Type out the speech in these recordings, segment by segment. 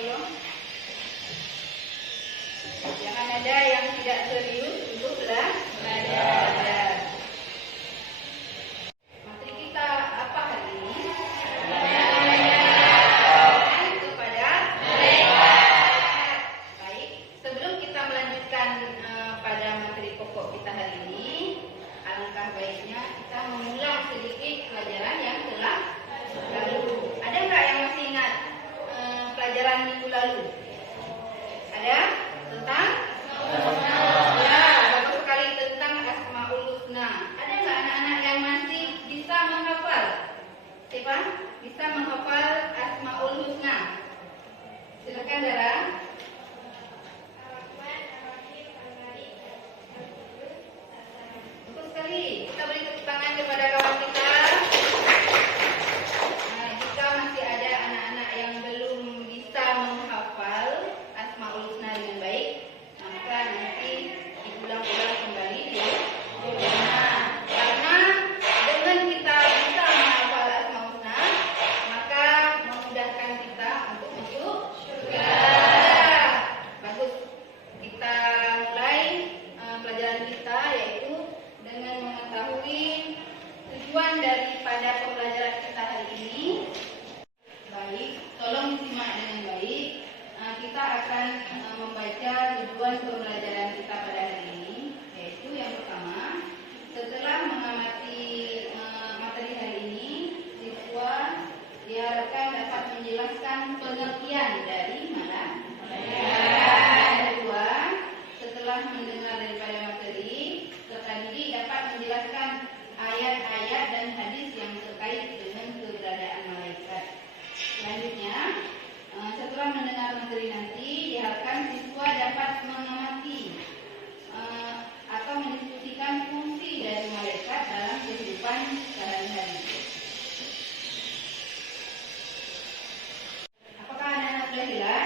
Tolong. Jangan ada yang tidak serius untuk belajar. Materi kita apa hari ini? Kepada malaikat. Baik, sebelum kita melanjutkan pada materi pokok kita hari ini, alangkah baiknya kita mengulang sedikit pelajaran yang telah lalu. Ada nggak yang masih ingat pelajaran minggu lalu? Ada? Tentang? Ya, bagus sekali, tentang Asmaul Husna. Ada nggak anak-anak yang masih bisa menghafal? Siapa? Bisa menghafal Asmaul Husna? Silakan Dara. Bagus sekali. Kita beri tepuk tangan kepada kawan kita. Nah, jika masih ada anak-anak yang belum bisa menghafal Asmaul Husna dengan baik, maka nanti diulang-ulang kembali di rumah. Karena dengan kita bisa menghafal Asmaul Husna, maka memudahkan kita untuk masuk surga. Bagus. Kita mulai pelajaran kita, yaitu dengan mengetahui tujuan daripada pembelajaran kita hari ini. Baik, tolong disimak dengan baik. Kita akan membaca tujuan pembelajaran kita pada hari ini, yaitu yang pertama, setelah mengamati materi hari ini, siswa diharapkan dapat menjelaskan pengertian dari malam. Yang kedua, setelah mendengar daripada materi, peserta didik dapat menjelaskan ayat-ayat dan hadis yang terkait dengan keberadaan malaikat. Selanjutnya, setelah mendengar materi nanti, diharapkan siswa dapat mengamati atau mendiskusikan fungsi dari malaikat dalam kehidupan sehari-hari. Apakah anak-anak sudah jelas?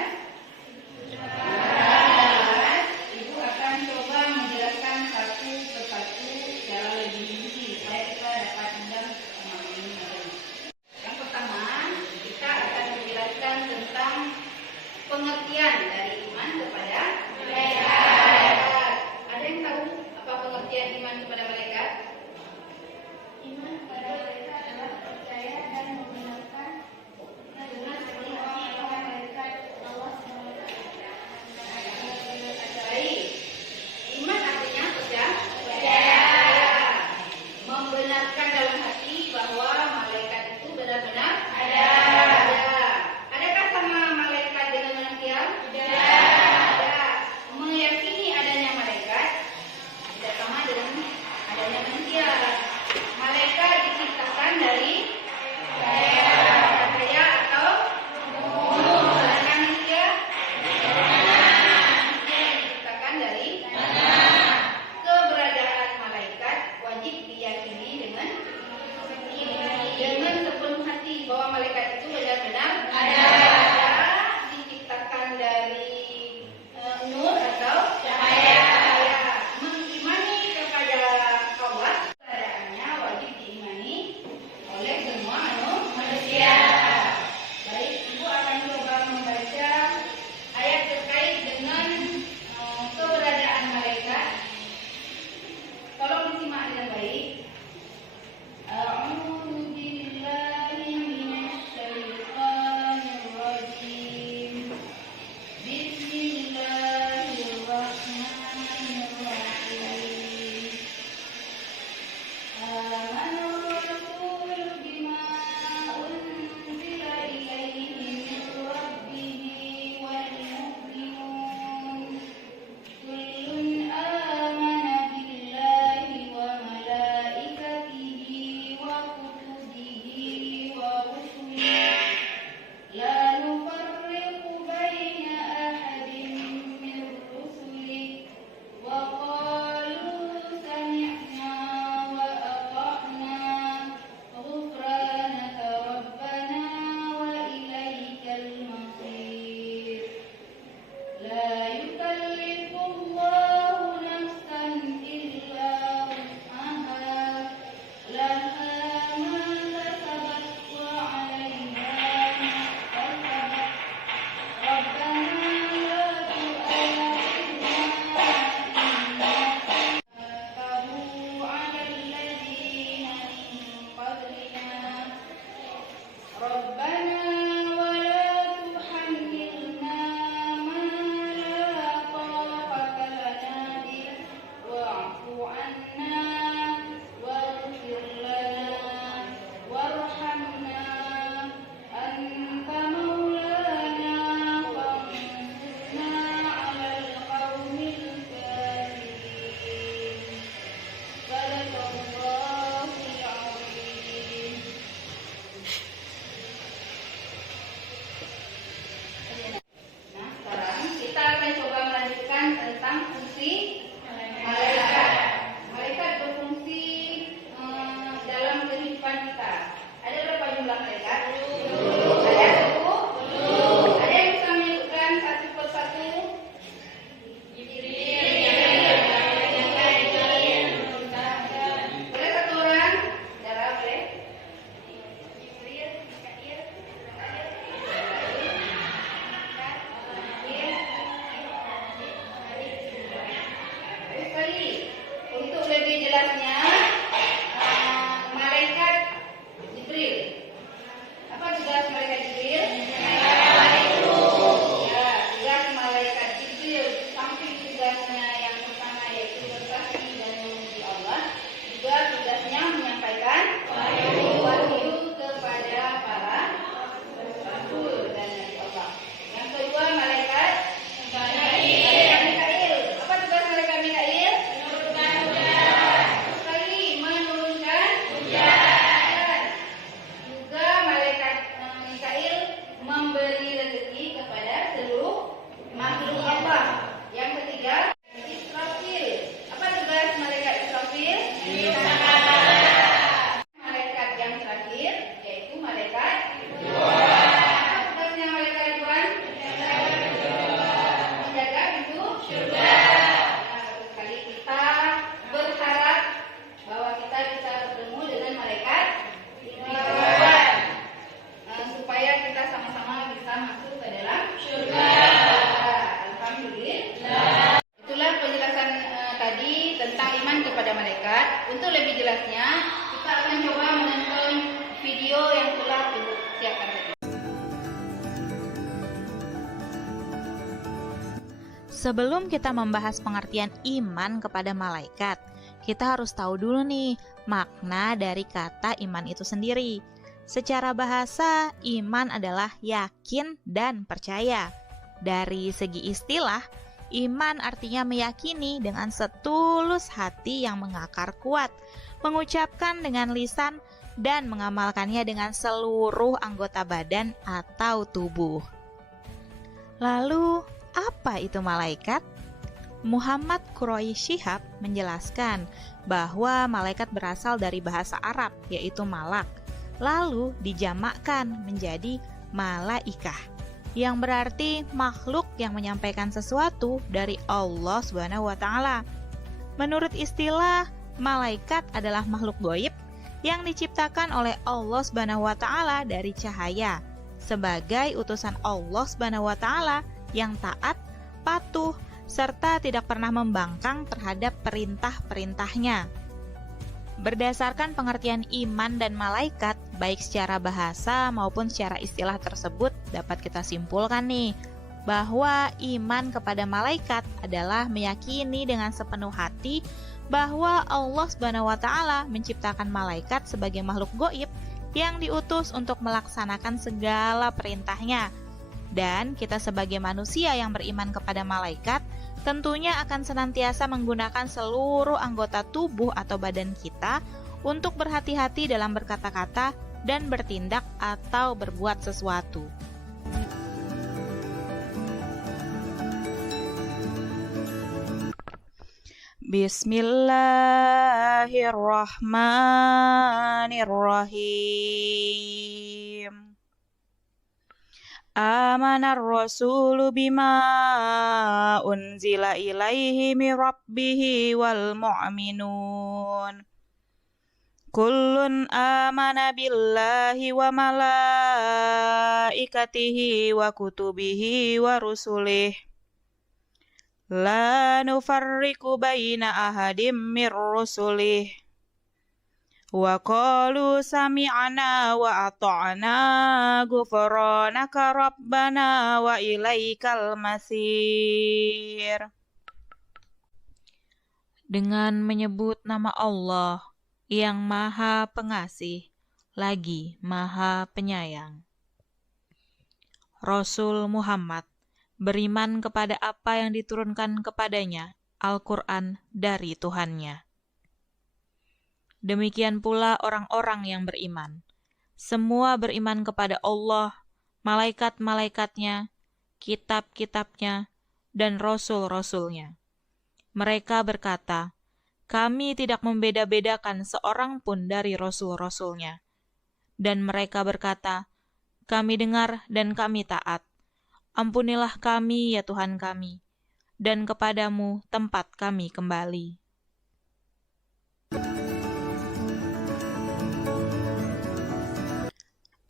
Sebelum kita membahas pengertian iman kepada malaikat, kita harus tahu dulu nih makna dari kata iman itu sendiri. Secara bahasa, iman adalah yakin dan percaya. Dari segi istilah, iman artinya meyakini dengan setulus hati yang mengakar kuat, mengucapkan dengan lisan, dan mengamalkannya dengan seluruh anggota badan atau tubuh. Lalu, apa itu malaikat? Muhammad Quraish Shihab menjelaskan bahwa malaikat berasal dari bahasa Arab, yaitu malak, lalu dijamakkan menjadi malaikah, yang berarti makhluk yang menyampaikan sesuatu dari Allah Subhanahu wa Ta'ala. Menurut istilah, malaikat adalah makhluk gaib yang diciptakan oleh Allah Subhanahu wa Ta'ala dari cahaya, sebagai utusan Allah Subhanahu wa Ta'ala yang taat, patuh, serta tidak pernah membangkang terhadap perintah-perintahnya. Berdasarkan pengertian iman dan malaikat, baik secara bahasa maupun secara istilah tersebut, dapat kita simpulkan nih, bahwa iman kepada malaikat adalah meyakini dengan sepenuh hati bahwa Allah Subhanahu wa Ta'ala menciptakan malaikat sebagai makhluk gaib yang diutus untuk melaksanakan segala perintahnya. Dan kita sebagai manusia yang beriman kepada malaikat tentunya akan senantiasa menggunakan seluruh anggota tubuh atau badan kita untuk berhati-hati dalam berkata-kata dan bertindak atau berbuat sesuatu. Bismillahirrahmanirrahim. Amanar rasulu bima unzila ilaihi min rabbihi wal mu'minun. Kullun amana billahi wa malaikatihi wa kutubihi wa rusulih. La nufarriqu baina ahadim mir rusulih. Wa qalu sami'na wa ata'na ghufranaka rabbana wa ilaikal masir. Dengan menyebut nama Allah yang Maha Pengasih lagi Maha Penyayang. Rasul Muhammad beriman kepada apa yang diturunkan kepadanya, Al-Quran dari Tuhannya. Demikian pula orang-orang yang beriman. Semua beriman kepada Allah, malaikat-malaikatnya, kitab-kitabnya, dan rasul-rasulnya. Mereka berkata, kami tidak membeda-bedakan seorang pun dari rasul-rasulnya. Dan mereka berkata, kami dengar dan kami taat. Ampunilah kami ya Tuhan kami, dan kepadamu tempat kami kembali.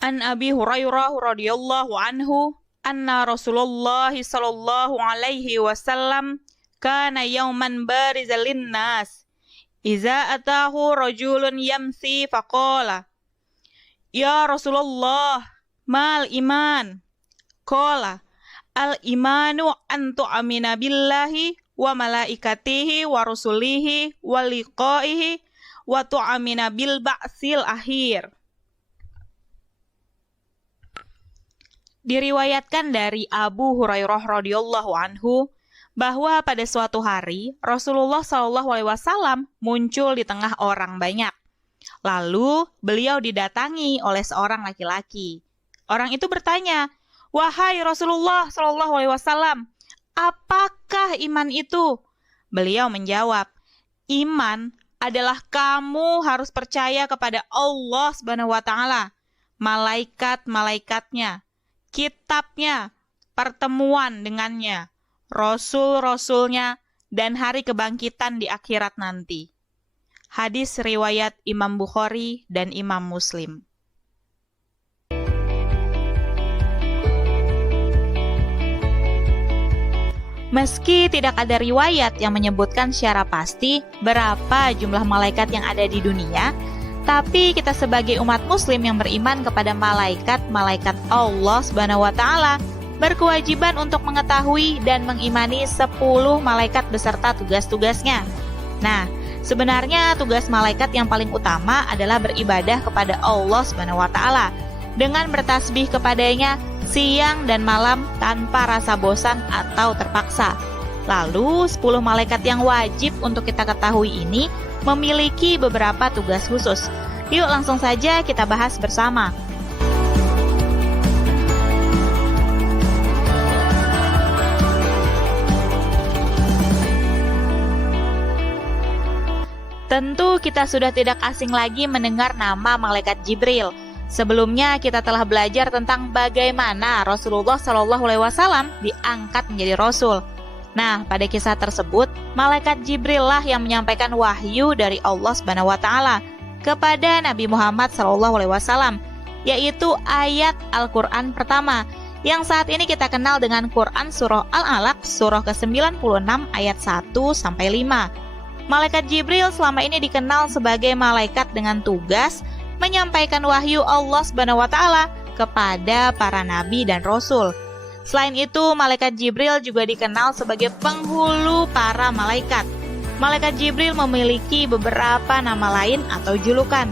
An Abi Hurairah radhiyallahu anhu anna Rasulullah sallallahu alaihi wasallam kana yawman barizal linnas iza atahu rajulun yamsi faqala ya Rasulullah mal iman qala al imanu an tu'mina billahi wa malaikatihi wa rusulihi wa liqaihi wa tu'mina bil ba'sil akhir. Diriwayatkan dari Abu Hurairah radhiyallahu anhu bahwa pada suatu hari Rasulullah SAW muncul di tengah orang banyak. Lalu beliau didatangi oleh seorang laki-laki. Orang itu bertanya, "Wahai Rasulullah SAW, apakah iman itu?" Beliau menjawab, "Iman adalah kamu harus percaya kepada Allah Subhanahu wa Ta'ala, malaikat-malaikatnya, kitabnya, pertemuan dengannya, rasul-rasulnya, dan hari kebangkitan di akhirat nanti." Hadis riwayat Imam Bukhari dan Imam Muslim. Meski tidak ada riwayat yang menyebutkan secara pasti berapa jumlah malaikat yang ada di dunia, tapi kita sebagai umat muslim yang beriman kepada malaikat-malaikat Allah Subhanahu wa Ta'ala berkewajiban untuk mengetahui dan mengimani 10 malaikat beserta tugas-tugasnya. Nah, sebenarnya tugas malaikat yang paling utama adalah beribadah kepada Allah SWT dengan bertasbih kepadanya siang dan malam tanpa rasa bosan atau terpaksa. Lalu 10 malaikat yang wajib untuk kita ketahui ini memiliki beberapa tugas khusus. Yuk langsung saja kita bahas bersama. Tentu kita sudah tidak asing lagi mendengar nama malaikat Jibril. Sebelumnya kita telah belajar tentang bagaimana Rasulullah SAW diangkat menjadi Rasul. Nah, pada kisah tersebut, malaikat Jibril lah yang menyampaikan wahyu dari Allah SWT kepada Nabi Muhammad SAW, yaitu ayat Al-Quran pertama, yang saat ini kita kenal dengan Quran Surah Al-Alaq, surah ke-96 ayat 1-5. Malaikat Jibril selama ini dikenal sebagai malaikat dengan tugas menyampaikan wahyu Allah SWT kepada para nabi dan rasul. Selain itu, malaikat Jibril juga dikenal sebagai penghulu para malaikat. Malaikat Jibril memiliki beberapa nama lain atau julukan.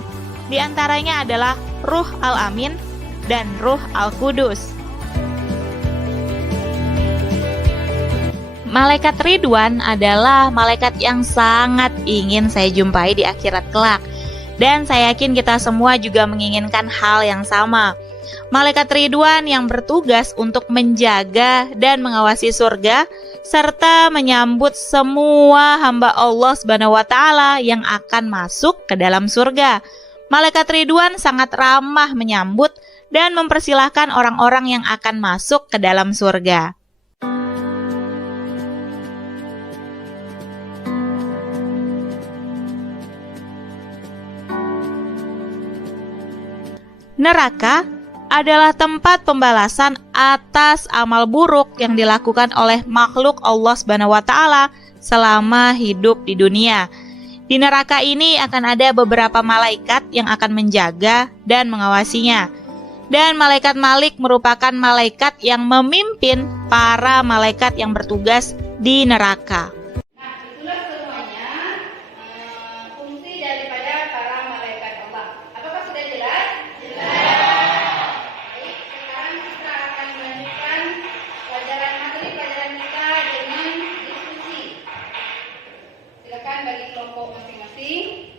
Di antaranya adalah Ruh Al-Amin dan Ruh Al-Qudus. Malaikat Ridwan adalah malaikat yang sangat ingin saya jumpai di akhirat kelak. Dan saya yakin kita semua juga menginginkan hal yang sama. Malaikat Ridwan yang bertugas untuk menjaga dan mengawasi surga serta menyambut semua hamba Allah SWT yang akan masuk ke dalam surga. Malaikat Ridwan sangat ramah menyambut dan mempersilahkan orang-orang yang akan masuk ke dalam surga. Neraka adalah tempat pembalasan atas amal buruk yang dilakukan oleh makhluk Allah SWT selama hidup di dunia. Di neraka ini akan ada beberapa malaikat yang akan menjaga dan mengawasinya. Dan malaikat Malik merupakan malaikat yang memimpin para malaikat yang bertugas di neraka. Nah, itulah semuanya fungsi daripada para malaikat Allah. Apakah sudah jelas? Bagi kelompok masing-masing.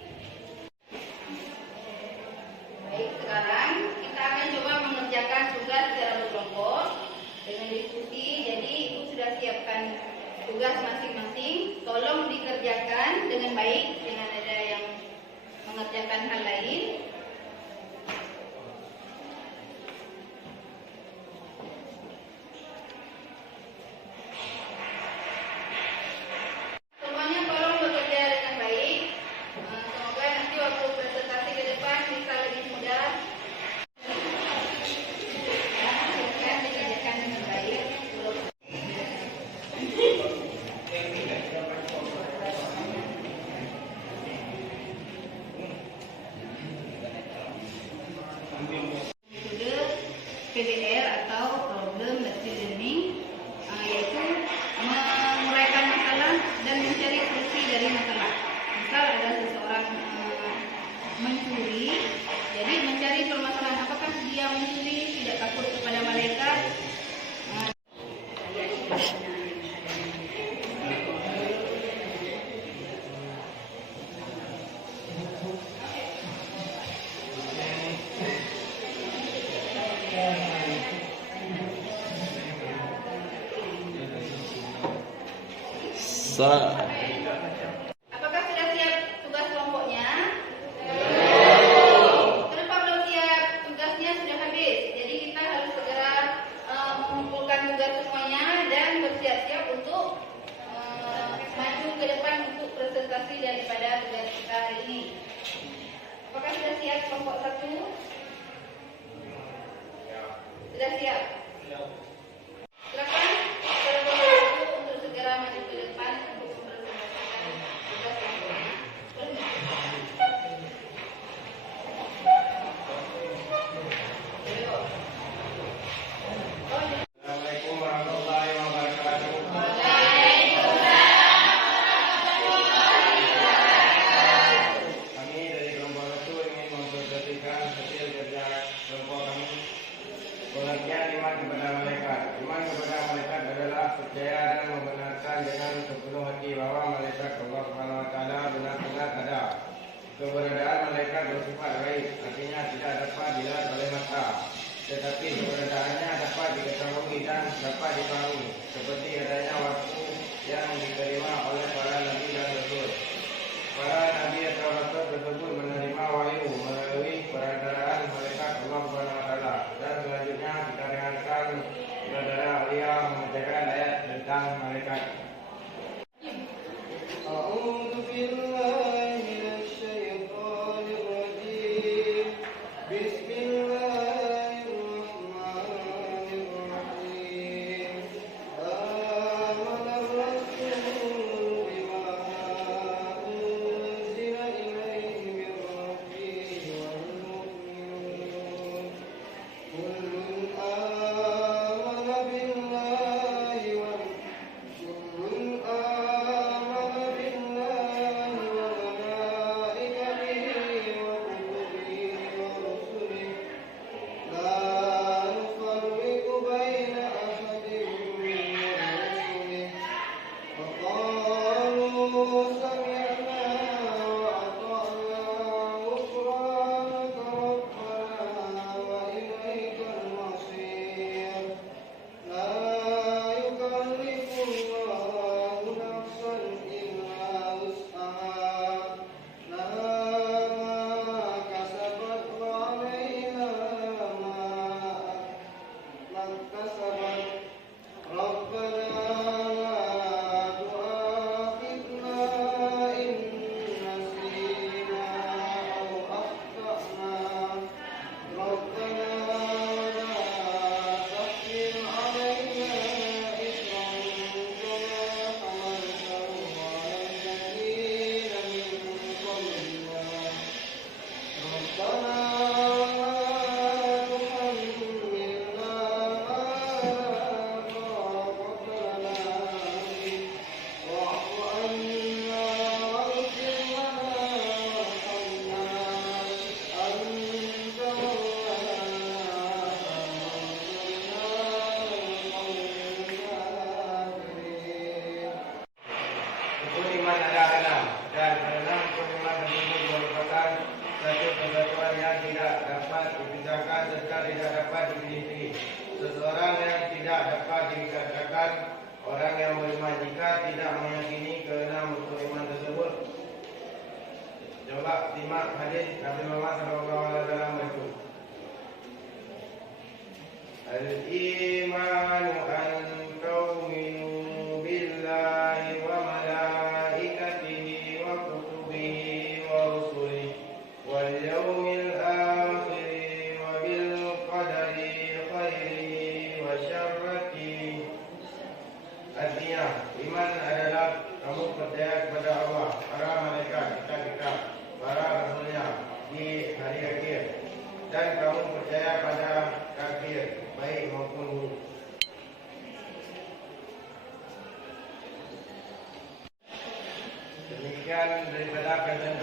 Baik, sekarang kita akan coba mengerjakan tugas secara berkelompok dengan diskusi. Jadi Ibu sudah siapkan tugas masing-masing. Tolong dikerjakan dengan baik, jangan ada yang mengerjakan hal lain. PBL atau problem based learning, yaitu menguraikan masalah dan mencari solusi dari masalah. Misal ada seseorang mencuri, jadi mencari permasalahan apakah dia mencuri, tidak takut kepada malaikat. Apakah sudah siap tugas kelompoknya? Kenapa belum siap? Tugasnya sudah habis. Jadi kita harus segera mengumpulkan tugas semuanya dan bersiap-siap untuk maju ke depan untuk presentasi daripada tugas kita hari ini. Apakah sudah siap kelompok 1? Sudah siap? Silakan kelompok 1 untuk segera maju ke depan untuk mempresentasikan tugas kelompoknya. Keberadaan malaikat bersifat gaib, artinya tidak dapat dilihat oleh mata, tetapi keberadaannya dapat diketahui dan dapat dipahami, seperti adanya waktu yang diterima oleh para nabi dan rasul. Para nabi atau rasul tersebut menerima wahyu melalui perantaraan malaikat Allah Subhanahu wa taala. Dan selanjutnya kita dengarkan saudara Aulia membacakan ayat tentang malaikat. A'udzu billahi minasy syaithanir rajim. Bismillahirrahmanirrahim. Amanar rasul bima unzila ilaihi min rabbih wal mu'minun. Kullun amana billahi wa malaikatihi wa kutubihi wa rusulihi la nufarriqu baina ahadin min rusulihi wa qalu sami'na wa ata'na ghufranaka rabbana wa ilaikal masir. La yukallifu Allahu nafsan illa wus'aha. Laha kasabat wa 'alaiha ma kasabat. Rabbana la tu'akhidna in nasina aw akhtana. ربنا لا تحمل علينا إصرا كما حملته على الذين من قبلنا. ربنا لا تحملنا ما لا طاقة لنا به. واعف عنا واغفر لنا وارحمنا أنت مولانا فانصرنا على القوم الكافرين. Rukun iman ada 6, dan 6 rukun iman tersebut merupakan satu kesatuan yang tidak dapat dipisahkan serta tidak dapat dipilih-pilih. Seseorang yang tidak dapat dikatakan orang yang beriman jika tidak meyakini ke-6 rukun iman tersebut. Coba simak hadis Nabi Muhammad SAW berikut. Al-imanu an tu'minu billahi wa malaikatihi wa kutubihi wa rusulihi wal yawmil akhir wa bil qadari khairihi wa syarrihi. Artinya, iman adalah kamu percaya kepada Allah, para malaikat, kitab-kitab, para rasulnya di hari akhir, dan kamu percaya pada takdir baik maupun buruk. Demikian daripada kajian